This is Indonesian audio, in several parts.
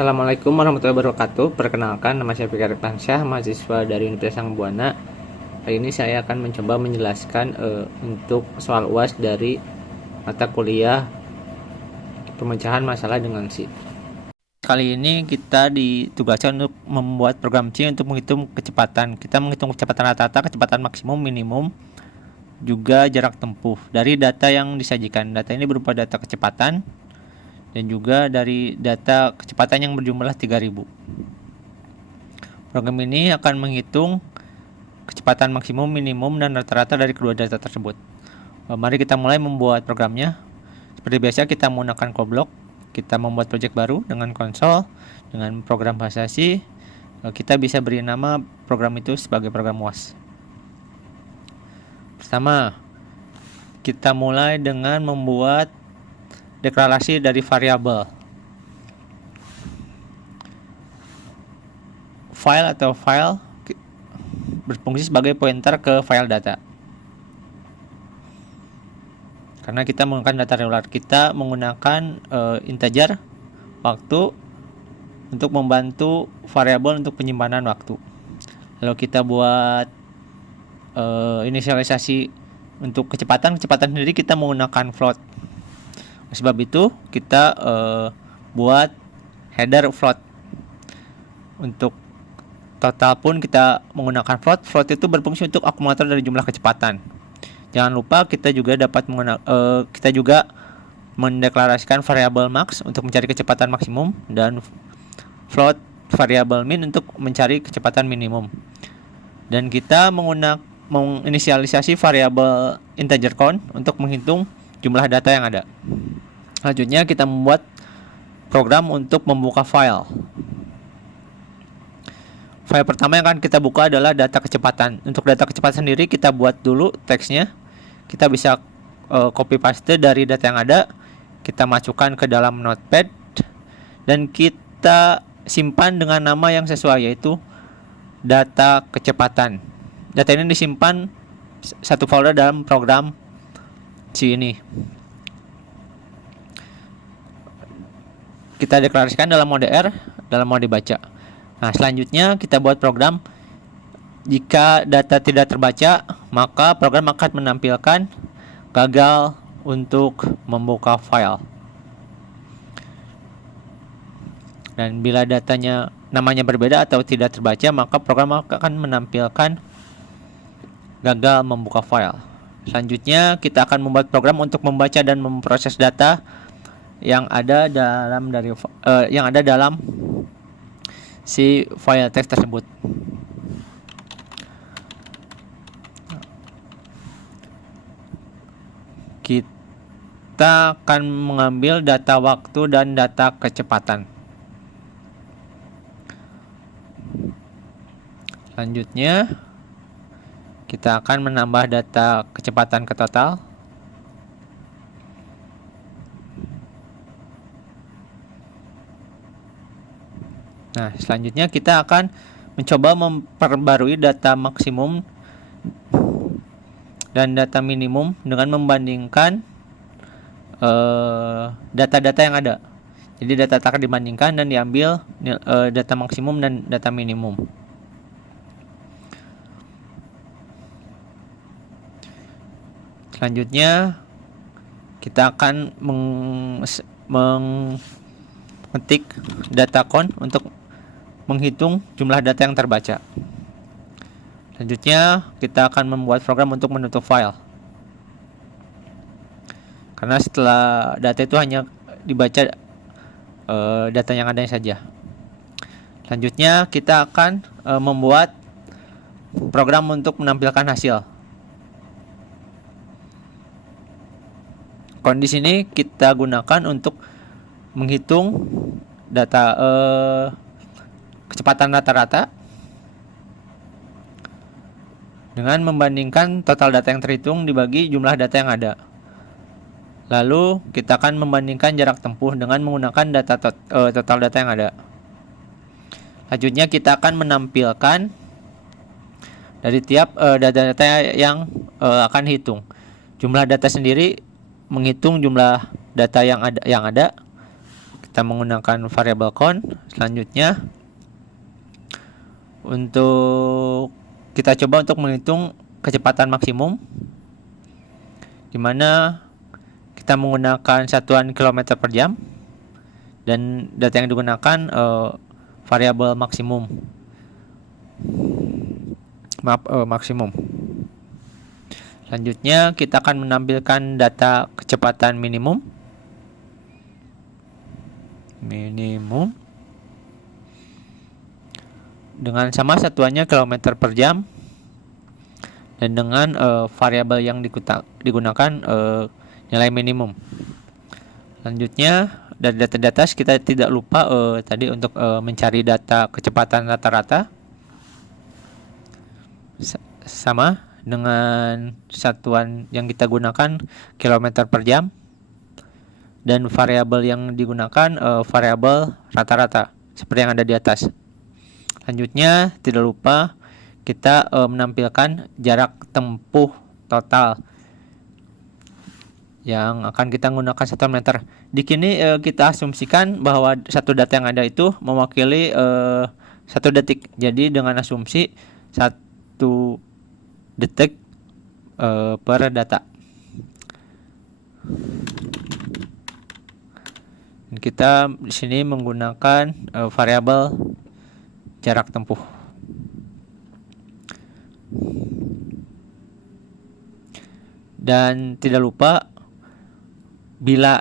Assalamualaikum warahmatullahi wabarakatuh. Perkenalkan, nama saya Fikar Irfansyah, mahasiswa dari Universitas Anggabuana. Hari ini saya akan mencoba menjelaskan untuk soal UAS dari mata kuliah pemecahan masalah dengan C. Kali ini kita ditugaskan untuk membuat program C untuk menghitung kecepatan. Kita menghitung kecepatan rata-rata, kecepatan maksimum, minimum, juga jarak tempuh dari data yang disajikan. Data ini berupa data kecepatan dan juga dari data kecepatan yang berjumlah 3000. Program ini akan menghitung kecepatan maksimum, minimum, dan rata-rata dari kedua data tersebut. Mari kita mulai membuat programnya. Seperti biasa kita menggunakan call block. Kita membuat project baru dengan konsol, dengan program bahasa C. Kita bisa beri nama program itu sebagai program UAS. Pertama, kita mulai dengan membuat deklarasi dari variabel file berfungsi sebagai pointer ke file data. Karena kita menggunakan data regular, kita menggunakan integer waktu untuk membantu variabel untuk penyimpanan waktu. Lalu kita buat inisialisasi untuk kecepatan sendiri kita menggunakan float. Sebab itu kita buat header float. Untuk total pun kita menggunakan float. Float itu berfungsi untuk akumulator dari jumlah kecepatan. Jangan lupa kita juga dapat kita juga mendeklarasikan variabel max untuk mencari kecepatan maksimum dan float variabel min untuk mencari kecepatan minimum. Dan kita menginisialisasi variabel integer count untuk menghitung jumlah data yang ada. Selanjutnya kita membuat program untuk membuka file. File pertama yang akan kita buka adalah data kecepatan. Untuk data kecepatan sendiri kita buat dulu teksnya. Kita bisa copy paste dari data yang ada, kita masukkan ke dalam notepad dan kita simpan dengan nama yang sesuai, yaitu data kecepatan. Data ini disimpan satu folder dalam program C ini. Kita deklarasikan dalam mode R, dalam mode baca. Nah, selanjutnya kita buat program. Jika data tidak terbaca, maka program akan menampilkan gagal untuk membuka file. Dan bila namanya berbeda atau tidak terbaca, maka program akan menampilkan gagal membuka file. Selanjutnya kita akan membuat program untuk membaca dan memproses data yang ada dalam si file teks tersebut. Kita akan mengambil data waktu dan data kecepatan. Selanjutnya kita akan menambah data kecepatan ke total. Nah, selanjutnya kita akan mencoba memperbarui data maksimum dan data minimum dengan membandingkan data-data yang ada. Jadi data akan dibandingkan dan diambil data maksimum dan data minimum. Selanjutnya kita akan mengetik data count untuk menghitung jumlah data yang terbaca. Selanjutnya kita akan membuat program untuk menutup file. Karena setelah data itu hanya dibaca data yang adanya saja. Selanjutnya kita akan membuat program untuk menampilkan hasil. Kondisi ini kita gunakan untuk menghitung data kecepatan rata-rata dengan membandingkan total data yang terhitung dibagi jumlah data yang ada. Lalu kita akan membandingkan jarak tempuh dengan menggunakan total data yang ada. Selanjutnya kita akan menampilkan dari tiap data-data yang akan hitung. Jumlah data sendiri menghitung jumlah data yang ada. kita menggunakan variabel count. Selanjutnya untuk kita coba untuk menghitung kecepatan maksimum, di mana kita menggunakan satuan kilometer per jam dan data yang digunakan variabel maksimum. Maksimum. Selanjutnya kita akan menampilkan data kecepatan minimum. Dengan sama satuannya kilometer per jam dan dengan variabel yang digunakan nilai minimum. Selanjutnya dari data kita tidak lupa tadi untuk mencari data kecepatan rata-rata, sama dengan satuan yang kita gunakan kilometer per jam dan variabel yang digunakan variabel rata-rata seperti yang ada di atas. Selanjutnya tidak lupa kita menampilkan jarak tempuh total yang akan kita gunakan 1 meter. Di sini kita asumsikan bahwa satu data yang ada itu mewakili 1 detik. Jadi dengan asumsi 1 detik per data. Dan kita di sini menggunakan variabel jarak tempuh. Dan tidak lupa bila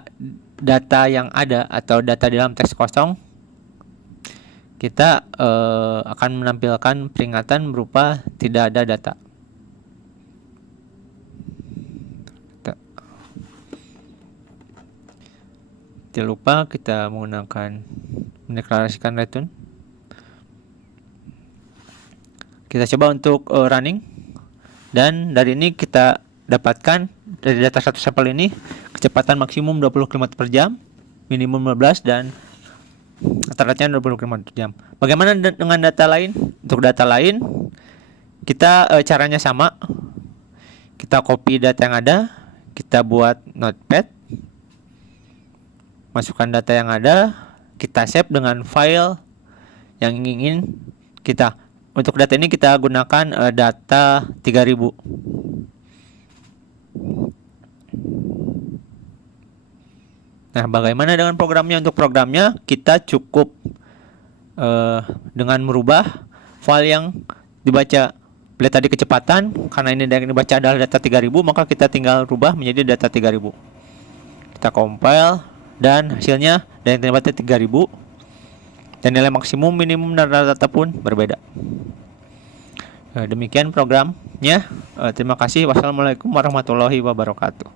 data yang ada atau data dalam teks kosong, kita akan menampilkan peringatan berupa tidak ada data. Tidak lupa kita menggunakan mendeklarasikan return. Kita coba untuk running, dan dari ini kita dapatkan dari data satu sampel ini kecepatan maksimum 20 km per jam, minimum 15, dan rata-ratanya 20 km per jam. Bagaimana dengan data lain? Untuk data lain kita caranya sama. Kita copy data yang ada, kita buat notepad, masukkan data yang ada, kita save dengan file yang ingin kita. Untuk data ini kita gunakan data 3000. Nah, bagaimana dengan programnya? Untuk programnya kita cukup dengan merubah file yang dibaca. Bila tadi kecepatan, karena ini yang dibaca adalah data 3000, maka kita tinggal rubah menjadi data 3000. Kita compile dan hasilnya dari data 3000. Dan nilai maksimum, minimum, dan rata-rata pun berbeda. Demikian programnya. Terima kasih. Wassalamualaikum warahmatullahi wabarakatuh.